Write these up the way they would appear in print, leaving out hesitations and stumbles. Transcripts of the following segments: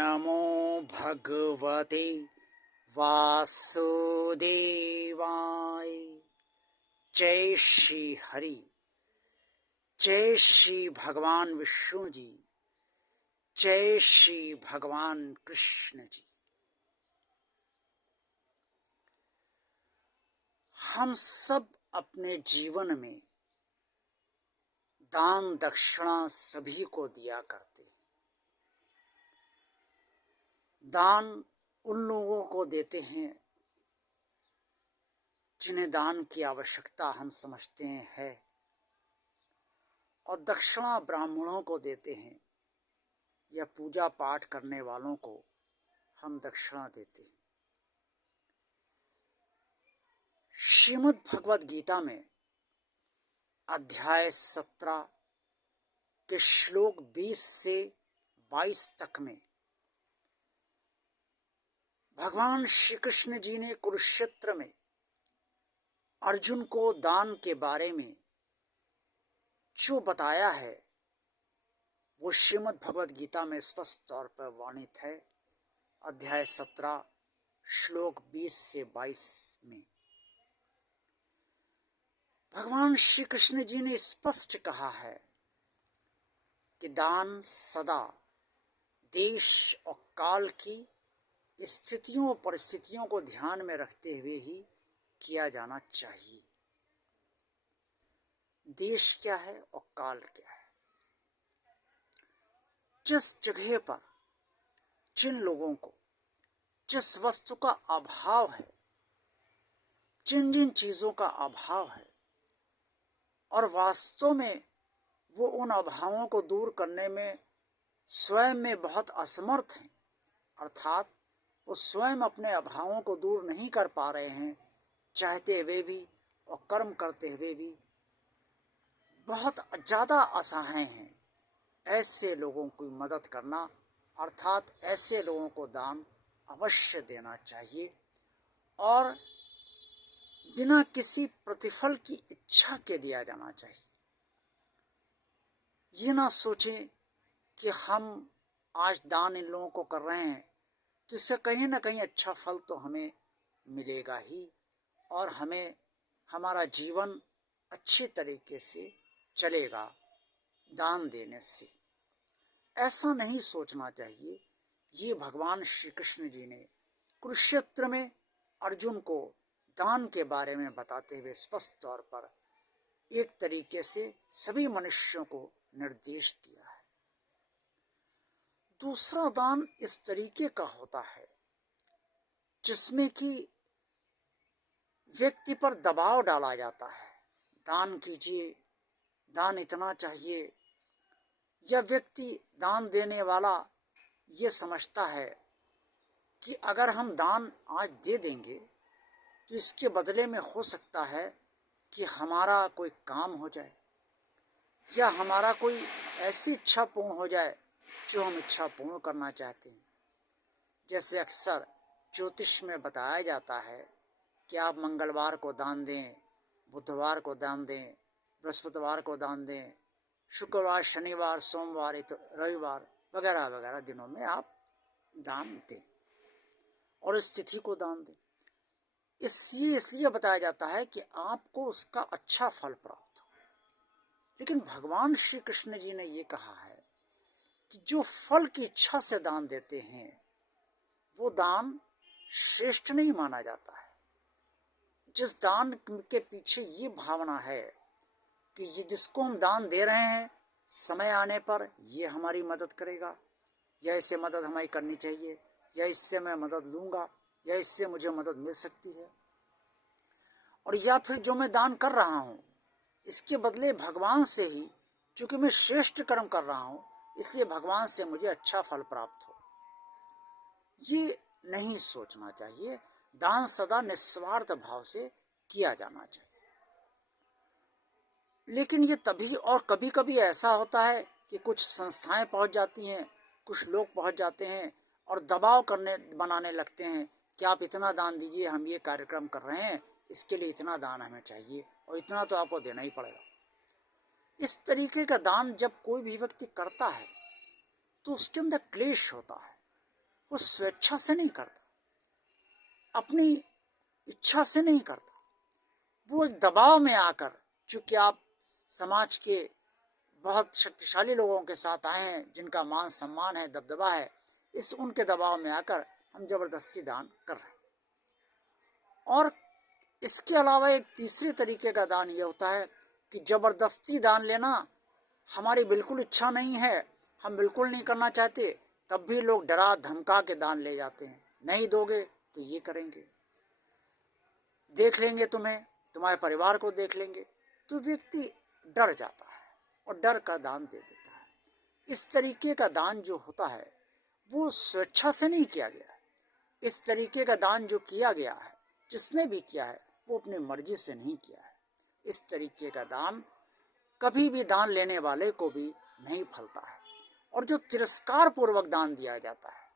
नमो भगवते वासुदेवाय। जय श्री हरि, जय श्री भगवान विष्णु जी, जय श्री भगवान कृष्ण जी। हम सब अपने जीवन में दान दक्षिणा सभी को दिया करते हैं। दान उन लोगों को देते हैं जिन्हें दान की आवश्यकता हम समझते हैं है, और दक्षिणा ब्राह्मणों को देते हैं या पूजा पाठ करने वालों को हम दक्षिणा देते हैं। श्रीमद् भगवद गीता में अध्याय 17 के श्लोक 20 से 22 तक में भगवान श्री कृष्ण जी ने कुरुक्षेत्र में अर्जुन को दान के बारे में जो बताया है वो श्रीमद् भगवद गीता में स्पष्ट तौर पर वर्णित है। अध्याय 17 श्लोक 20 से 22 में भगवान श्री कृष्ण जी ने स्पष्ट कहा है कि दान सदा देश और काल की स्थितियों परिस्थितियों को ध्यान में रखते हुए ही किया जाना चाहिए। देश क्या है और काल क्या है। जिस जगह पर जिन लोगों को जिस वस्तु का अभाव है, जिन जिन चीजों का अभाव है और वास्तव में वो उन अभावों को दूर करने में स्वयं में बहुत असमर्थ हैं, अर्थात वो स्वयं अपने अभावों को दूर नहीं कर पा रहे हैं, चाहते हुए भी और कर्म करते हुए भी बहुत ज़्यादा असहाय हैं, ऐसे लोगों की मदद करना अर्थात ऐसे लोगों को दान अवश्य देना चाहिए और बिना किसी प्रतिफल की इच्छा के दिया जाना चाहिए। ये ना सोचें कि हम आज दान इन लोगों को कर रहे हैं तो इससे कहीं ना कहीं अच्छा फल तो हमें मिलेगा ही और हमें हमारा जीवन अच्छे तरीके से चलेगा दान देने से। ऐसा नहीं सोचना चाहिए। ये भगवान श्री कृष्ण जी ने कुरुक्षेत्र में अर्जुन को दान के बारे में बताते हुए स्पष्ट तौर पर एक तरीके से सभी मनुष्यों को निर्देश दिया है। दूसरा दान इस तरीके का होता है जिसमें कि व्यक्ति पर दबाव डाला जाता है, दान कीजिए, दान इतना चाहिए, या व्यक्ति दान देने वाला ये समझता है कि अगर हम दान आज दे देंगे तो इसके बदले में हो सकता है कि हमारा कोई काम हो जाए या हमारा कोई ऐसी इच्छा पूर्ण हो जाए जो हम इच्छा पूर्ण करना चाहते हैं। जैसे अक्सर ज्योतिष में बताया जाता है कि आप मंगलवार को दान दें, बुधवार को दान दें, बृहस्पतिवार को दान दें, शुक्रवार, शनिवार, सोमवार, रविवार वगैरह वगैरह दिनों में आप दान दें और इस तिथि को दान दें। इसलिए बताया जाता है कि आपको उसका अच्छा फल प्राप्त हो। लेकिन भगवान श्री कृष्ण जी ने ये कहा है कि जो फल की इच्छा से दान देते हैं वो दान श्रेष्ठ नहीं माना जाता है। जिस दान के पीछे ये भावना है कि ये जिसको हम दान दे रहे हैं समय आने पर ये हमारी मदद करेगा या इससे मदद हमारी करनी चाहिए या इससे मैं मदद लूँगा या इससे मुझे मदद मिल सकती है, और या फिर जो मैं दान कर रहा हूँ इसके बदले भगवान से ही, चूँकि मैं श्रेष्ठ कर्म कर रहा हूँ इसलिए भगवान से मुझे अच्छा फल प्राप्त हो। ये नहीं सोचना चाहिए। दान सदा निस्वार्थ भाव से किया जाना चाहिए। लेकिन ये तभी और कभी कभी ऐसा होता है कि कुछ संस्थाएं पहुंच जाती हैं, कुछ लोग पहुंच जाते हैं और दबाव बनाने लगते हैं कि आप इतना दान दीजिए, हम ये कार्यक्रम कर रहे हैं, इसके लिए इतना दान हमें चाहिए और इतना तो आपको देना ही पड़ेगा। इस तरीके का दान जब कोई भी व्यक्ति करता है तो उसके अंदर क्लेश होता है, वो स्वेच्छा से नहीं करता, अपनी इच्छा से नहीं करता, वो एक दबाव में आकर, चूंकि आप समाज के बहुत शक्तिशाली लोगों के साथ आए हैं जिनका मान सम्मान है, दबदबा है, इस उनके दबाव में आकर हम जबरदस्ती दान कर रहे हैं। और इसके अलावा एक तीसरे तरीके का दान ये होता है कि जबरदस्ती दान लेना हमारी बिल्कुल इच्छा नहीं है, हम बिल्कुल नहीं करना चाहते, तब भी लोग डरा धमका के दान ले जाते हैं, नहीं दोगे तो ये करेंगे, देख लेंगे तुम्हें, तुम्हारे परिवार को देख लेंगे, तो व्यक्ति डर जाता है और डर कर दान दे देता है। इस तरीके का दान जो होता है वो स्वेच्छा से नहीं किया गया है। इस तरीके का दान जो किया गया है, जिसने भी किया है वो अपनी मर्जी से नहीं किया है। इस तरीके का दान कभी भी दान लेने वाले को भी नहीं फलता है। और जो तिरस्कार पूर्वक दान दिया जाता है,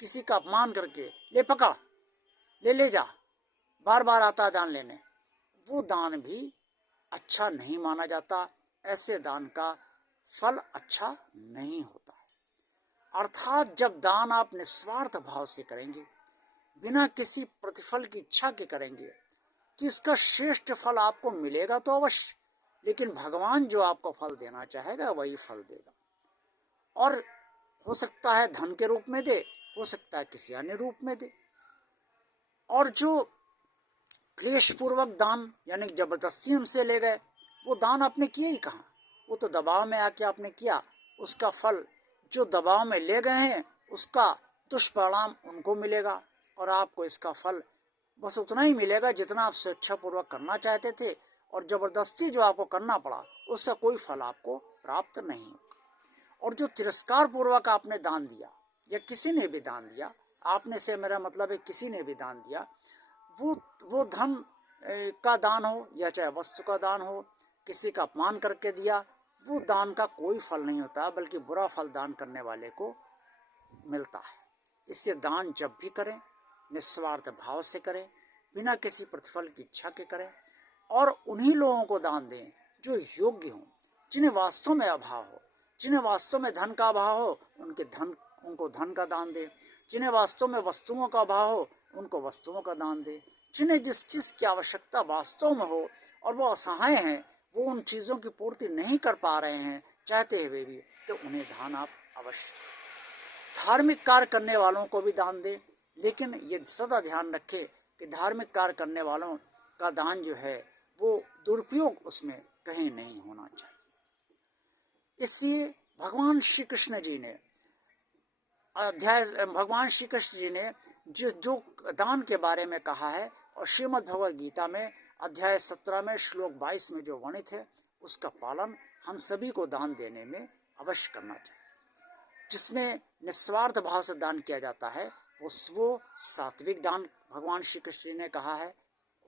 किसी का अपमान करके ले पकड़, ले जा, बार बार आता है दान लेने, वो दान भी अच्छा नहीं माना जाता। ऐसे दान का फल अच्छा नहीं होता है। अर्थात जब दान आप निस्वार्थ भाव से करेंगे, बिना किसी प्रतिफल की इच्छा के करेंगे, तो इसका श्रेष्ठ फल आपको मिलेगा तो अवश्य, लेकिन भगवान जो आपको फल देना चाहेगा वही फल देगा। और हो सकता है धन के रूप में दे, हो सकता है किसी अन्य रूप में दे। और जो क्लेशपूर्वक दान यानी जबरदस्ती हमसे ले गए, वो दान आपने किए ही कहाँ, वो तो दबाव में आके आपने किया। उसका फल जो दबाव में ले गए हैं उसका दुष्परिणाम उनको मिलेगा, और आपको इसका फल बस उतना ही मिलेगा जितना आप स्वेच्छापूर्वक करना चाहते थे, और जबरदस्ती जो आपको करना पड़ा उसका कोई फल आपको प्राप्त नहीं होगा। और जो तिरस्कार पूर्वक आपने दान दिया या किसी ने भी दान दिया, आपने से मेरा मतलब है किसी ने भी दान दिया, वो धन का दान हो या चाहे वस्तु का दान हो, किसी का अपमान करके दिया, वो दान का कोई फल नहीं होता, बल्कि बुरा फल दान करने वाले को मिलता है। इससे दान जब भी करें निस्वार्थ भाव से करें, बिना किसी प्रतिफल की इच्छा के करें, और उन्हीं लोगों को दान दें जो योग्य हों, जिन्हें वास्तव में अभाव हो, जिन्हें वास्तव में धन का अभाव हो उनको धन का दान दें, जिन्हें वास्तव में वस्तुओं का अभाव हो उनको वस्तुओं का दान दें, जिन्हें जिस चीज़ की आवश्यकता वास्तव में हो और वो असहाय हैं, वो उन चीज़ों की पूर्ति नहीं कर पा रहे हैं चाहते हुए भी, तो उन्हें दान आप अवश्य। धार्मिक कार्य करने वालों को भी दान दें, लेकिन ये सदा ध्यान रखें कि धार्मिक कार्य करने वालों का दान जो है वो दुरुपयोग उसमें कहीं नहीं होना चाहिए। इसलिए भगवान श्री कृष्ण जी ने जो दान के बारे में कहा है, और श्रीमद् भगवद गीता में अध्याय 17 में श्लोक 22 में जो वर्णित है, उसका पालन हम सभी को दान देने में अवश्य करना चाहिए। जिसमें निस्वार्थ भाव से दान किया जाता है वो सात्विक दान भगवान श्री कृष्ण जी ने कहा है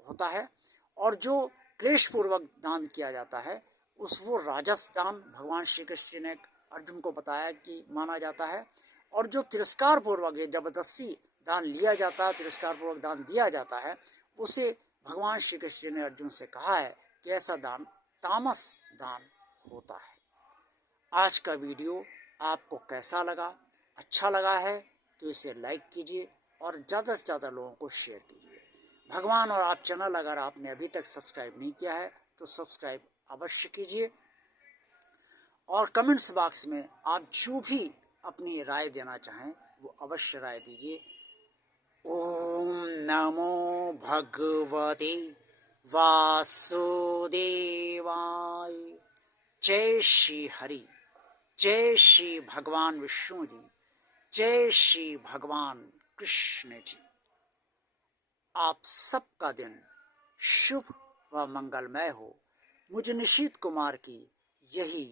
होता है, और जो क्लेशपूर्वक दान किया जाता है वो राजस दान भगवान श्री कृष्ण जी ने अर्जुन को बताया कि माना जाता है। और जो तिरस्कार पूर्वक है, जबरदस्ती दान लिया जाता है, तिरस्कार पूर्वक दान दिया जाता है, उसे भगवान श्री कृष्ण जी ने अर्जुन से कहा है कि ऐसा दान तामस दान होता है। आज का वीडियो आपको कैसा लगा? अच्छा लगा है तो इसे लाइक कीजिए और ज़्यादा से ज़्यादा लोगों को शेयर कीजिए। भगवान और आप चैनल अगर आपने अभी तक सब्सक्राइब नहीं किया है तो सब्सक्राइब अवश्य कीजिए, और कमेंट्स बॉक्स में आप जो भी अपनी राय देना चाहें वो अवश्य राय दीजिए। ओम नमो भगवते वासुदेवाय। जय श्री हरि, जय श्री भगवान विष्णु जी, जय श्री भगवान कृष्ण जी। आप सबका दिन शुभ व मंगलमय हो। मुझे निशीत कुमार की यही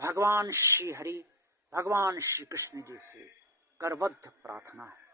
भगवान श्री हरि, भगवान श्री कृष्ण जी से करबद्ध प्रार्थना है।